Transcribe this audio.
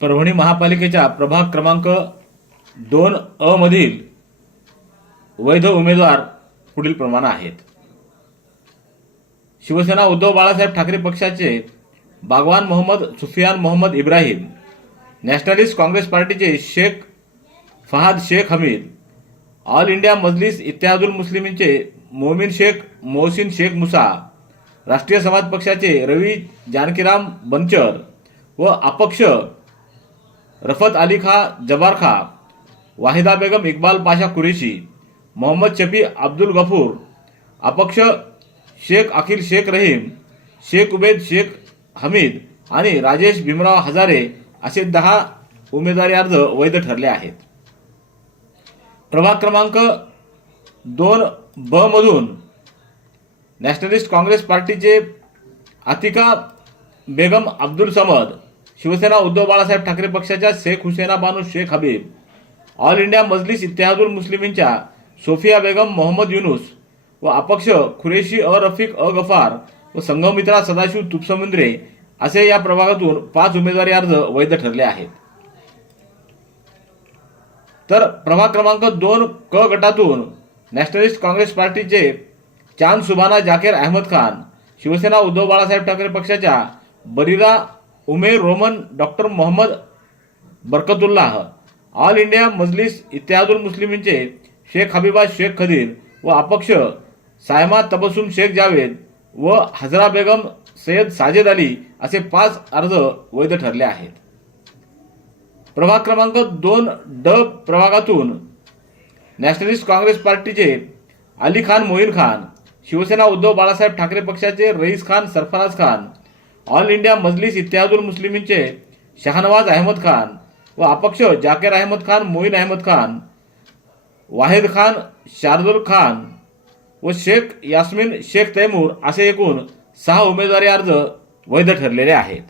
परभणी महापालिकेच्या प्रभाग क्रमांक दोन अ मधील वैध उमेदवार पुढील प्रमाणे आहेत. शिवसेना उद्धव बाळासाहेब ठाकरे पक्षाचे बागवान मोहम्मद सुफियान मोहम्मद इब्राहिम नॅशनलिस्ट काँग्रेस पार्टीचे शेख फहाद शेख हमीद ऑल इंडिया मजलिस इत्यादुल मुस्लिमींचे मोमिन शेख मोहसिन शेख मुसा राष्ट्रीय समाज पक्षाचे रवी जानकीराम बनचर व अपक्ष रफत अली खा जबार खा. वाहिदा बेगम इक्बाल पाशा कुरेशी. मोहम्मद शफी अब्दुल गफूर. अपक्ष शेख अखिल शेख रहीम शेख उबेद शेख हमीद आणि राजेश भीमराव हजारे असे दहा उमेदवारी अर्ज वैध ठरले आहेत. प्रभाग क्रमांक दोन ब मधून नॅशनलिस्ट काँग्रेस पार्टीचे अतिका बेगम अब्दुल समद शिवसेना उद्धव बाळासाहेब ठाकरे पक्षाच्या शेख हुसेना बानू शेख हबीब. ऑल इंडिया मजलिस इत्तेहादुल मुस्लिमींच्या सोफिया बेगम मोहम्मद युनुस व अपक्ष खुरेशी अ रफिक अ गफार व संघमित्रा सदाशिव तुपसमुंद्रे असे या प्रभागातून पाच उमेदवारी अर्ज वैध ठरले आहेत. तर प्रभाग क्रमांक दोन क गटातून नॅशनलिस्ट काँग्रेस पार्टीचे चांद सुबाना जाकीर अहमद खान शिवसेना उद्धव बाळासाहेब ठाकरे पक्षाच्या Barira Umer Roman doctor Mohammed Barkatullah all India Majlis Ittehadul मुस्लिमींचे Shaikh Habiba Shaikh Khadir व अपक्ष सायमा तबसुम शेख जावेद व हजरा बेगम सय्यद साजेद अली असे पाच अर्ज वैध ठरले आहेत. प्रभाग क्रमांक दोन ड प्रभागातून नॅशनलिस्ट काँग्रेस पार्टीचे अली खान मोईन खान शिवसेना उद्धव बाळासाहेब ठाकरे पक्षाचे रईस खान सरफराज खान ऑल इंडिया मजलिस इत्यादुल मुस्लिमींचे शहानवाज अहमद खान व अपक्ष जाकेर अहमद खान मोईन अहमद खान वाहिद खान शार्दुल खान व शेख यास्मिन शेख तैमूर असे एकूण सहा उमेदवारी अर्ज वैध ठरलेले आहेत.